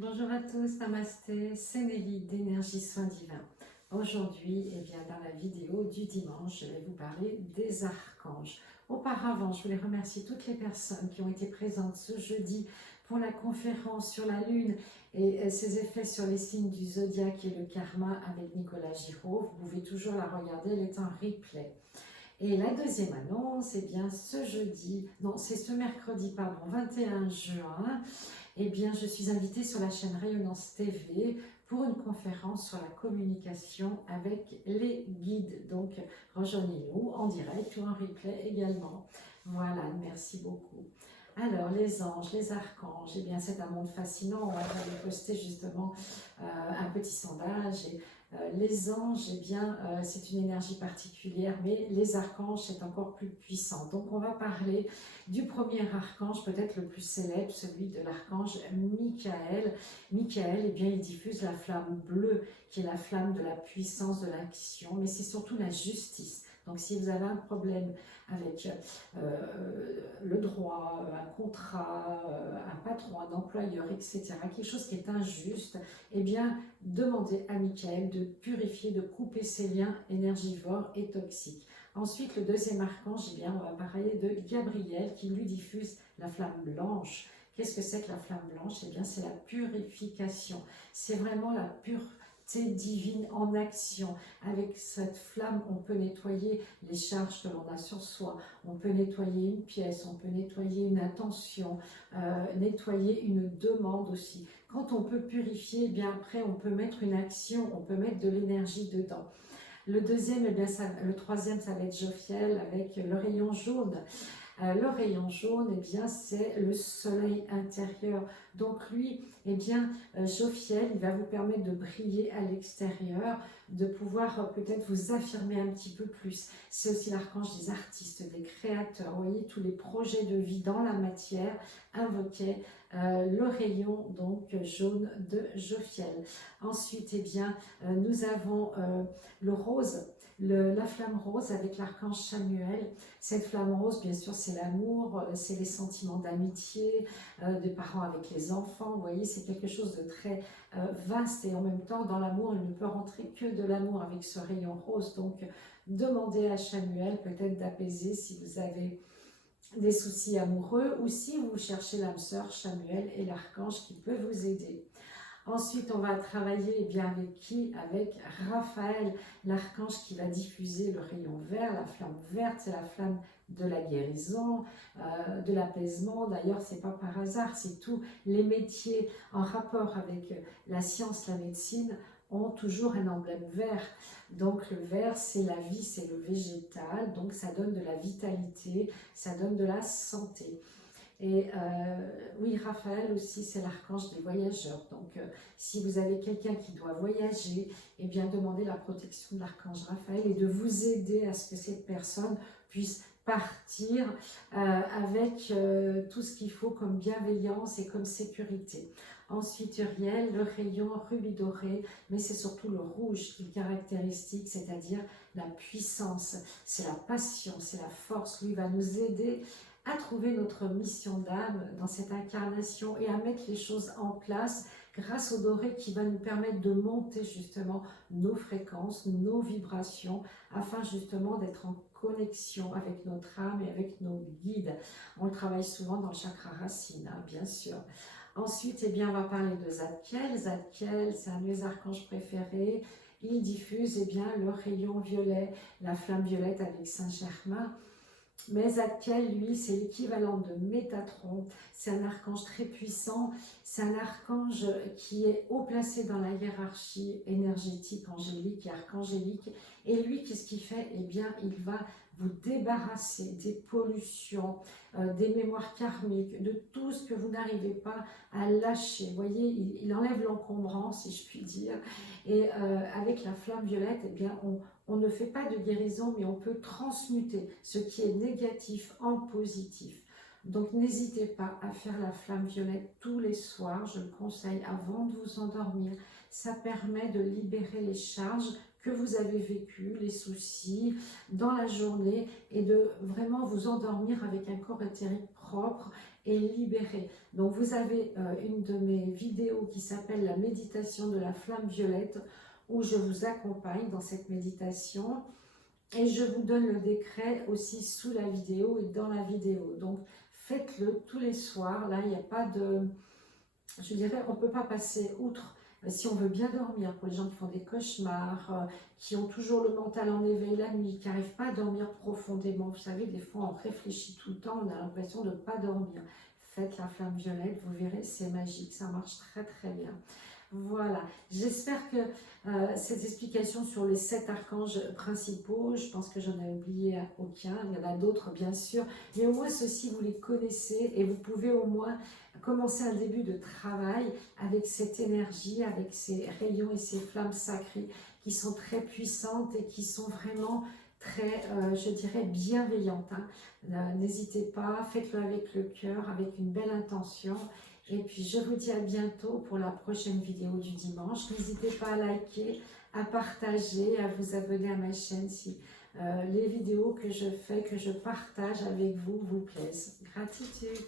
Bonjour à tous, Namasté, c'est Nelly d'Énergie Soins Divins. Aujourd'hui, dans la vidéo du dimanche, je vais vous parler des archanges. Auparavant, je voulais remercier toutes les personnes qui ont été présentes ce jeudi pour la conférence sur la Lune et ses effets sur les signes du zodiaque et le karma avec Nicolas Giraud. Vous pouvez toujours la regarder, elle est en replay. Et la deuxième annonce, ce jeudi, non, c'est ce mercredi, pardon, 21 juin, je suis invitée sur la chaîne Rayonnance TV pour une conférence sur la communication avec les guides. Donc, rejoignez-nous en direct ou en replay également. Voilà, merci beaucoup. Alors, les anges, les archanges, c'est un monde fascinant. On va poster justement un petit sondage. Les anges, c'est une énergie particulière, mais les archanges, c'est encore plus puissant. Donc, on va parler du premier archange, peut-être le plus célèbre, celui de l'archange Michael. Michael, il diffuse la flamme bleue, qui est la flamme de la puissance, de l'action, mais c'est surtout la justice. Donc, si vous avez un problème avec le droit, un contrat, un patron, un employeur, etc., quelque chose qui est injuste, demandez à Michael de purifier, de couper ces liens énergivores et toxiques. Ensuite, le deuxième archange, on va parler de Gabriel qui lui diffuse la flamme blanche. Qu'est-ce que c'est que la flamme blanche? C'est la purification. C'est vraiment la pureté divine en action. Avec cette flamme, on peut nettoyer les charges que l'on a sur soi, on peut nettoyer une pièce, on peut nettoyer une intention, nettoyer une demande aussi. Quand on peut purifier, après on peut mettre une action, on peut mettre de l'énergie dedans. Le deuxième, le troisième, ça va être Jophiel avec le rayon jaune. Le rayon jaune, c'est le soleil intérieur. Donc lui, Jophiel, il va vous permettre de briller à l'extérieur, de pouvoir peut-être vous affirmer un petit peu plus. C'est aussi l'archange des artistes, des créateurs. Vous voyez, tous les projets de vie dans la matière invoquaient le rayon donc jaune de Jophiel. Ensuite, nous avons le rose. La flamme rose avec l'archange Chamuel. Cette flamme rose, bien sûr, c'est l'amour, c'est les sentiments d'amitié, des parents avec les enfants. Vous voyez, c'est quelque chose de très vaste et en même temps, dans l'amour, il ne peut rentrer que de l'amour avec ce rayon rose. Donc, demandez à Chamuel peut-être d'apaiser si vous avez des soucis amoureux ou si vous cherchez l'âme sœur, Chamuel et l'archange qui peut vous aider. Ensuite, on va travailler avec qui? Avec Raphaël, l'archange qui va diffuser le rayon vert. La flamme verte, c'est la flamme de la guérison, de l'apaisement. D'ailleurs, c'est pas par hasard, c'est tous les métiers en rapport avec la science, la médecine, ont toujours un emblème vert. Donc le vert, c'est la vie, c'est le végétal, donc ça donne de la vitalité, ça donne de la santé. Et oui, Raphaël aussi, c'est l'archange des voyageurs. Donc, si vous avez quelqu'un qui doit voyager, demandez la protection de l'archange Raphaël et de vous aider à ce que cette personne puisse partir avec tout ce qu'il faut comme bienveillance et comme sécurité. Ensuite, Uriel, le rayon rubis doré, mais c'est surtout le rouge qui est caractéristique, c'est-à-dire la puissance, c'est la passion, c'est la force. Lui va nous aider à trouver notre mission d'âme dans cette incarnation et à mettre les choses en place grâce au doré qui va nous permettre de monter justement nos fréquences, nos vibrations, afin justement d'être en connexion avec notre âme et avec nos guides. On le travaille souvent dans le chakra racine, bien sûr. Ensuite, on va parler de Zadkiel. Zadkiel, c'est un de mes archanges préférés. Il diffuse le rayon violet, la flamme violette avec Saint-Germain. Mais Zadkiel, lui, c'est l'équivalent de Métatron. C'est un archange très puissant. C'est un archange qui est haut placé dans la hiérarchie énergétique, angélique et archangélique. Et lui, qu'est-ce qu'il fait? Il va vous débarrasser des pollutions, des mémoires karmiques, de tout ce que vous n'arrivez pas à lâcher. Vous voyez, il enlève l'encombrant, si je puis dire. Et avec la flamme violette, on ne fait pas de guérison, mais on peut transmuter ce qui est négatif en positif. Donc n'hésitez pas à faire la flamme violette tous les soirs, je le conseille avant de vous endormir. Ça permet de libérer les charges que vous avez vécues, les soucis dans la journée et de vraiment vous endormir avec un corps éthérique propre et libérer. Donc vous avez une de mes vidéos qui s'appelle la méditation de la flamme violette, où je vous accompagne dans cette méditation et je vous donne le décret aussi sous la vidéo et dans la vidéo. Donc faites-le tous les soirs. Là, il n'y a pas de... Je dirais, on ne peut pas passer outre. Si on veut bien dormir, pour les gens qui font des cauchemars, qui ont toujours le mental en éveil la nuit, qui n'arrivent pas à dormir profondément. Vous savez, des fois, on réfléchit tout le temps, on a l'impression de ne pas dormir. Faites la flamme violette, vous verrez, c'est magique, ça marche très très bien. Voilà, j'espère que cette explication sur les 7 archanges principaux, je pense que j'en ai oublié aucun, il y en a d'autres bien sûr, mais au moins ceux-ci vous les connaissez et vous pouvez au moins commencer un début de travail avec cette énergie, avec ces rayons et ces flammes sacrées qui sont très puissantes et qui sont vraiment très, je dirais, bienveillantes. Hein. N'hésitez pas, faites-le avec le cœur, avec une belle intention. Et puis je vous dis à bientôt pour la prochaine vidéo du dimanche. N'hésitez pas à liker, à partager, à vous abonner à ma chaîne si les vidéos que je fais, que je partage avec vous, vous plaisent. Gratitude.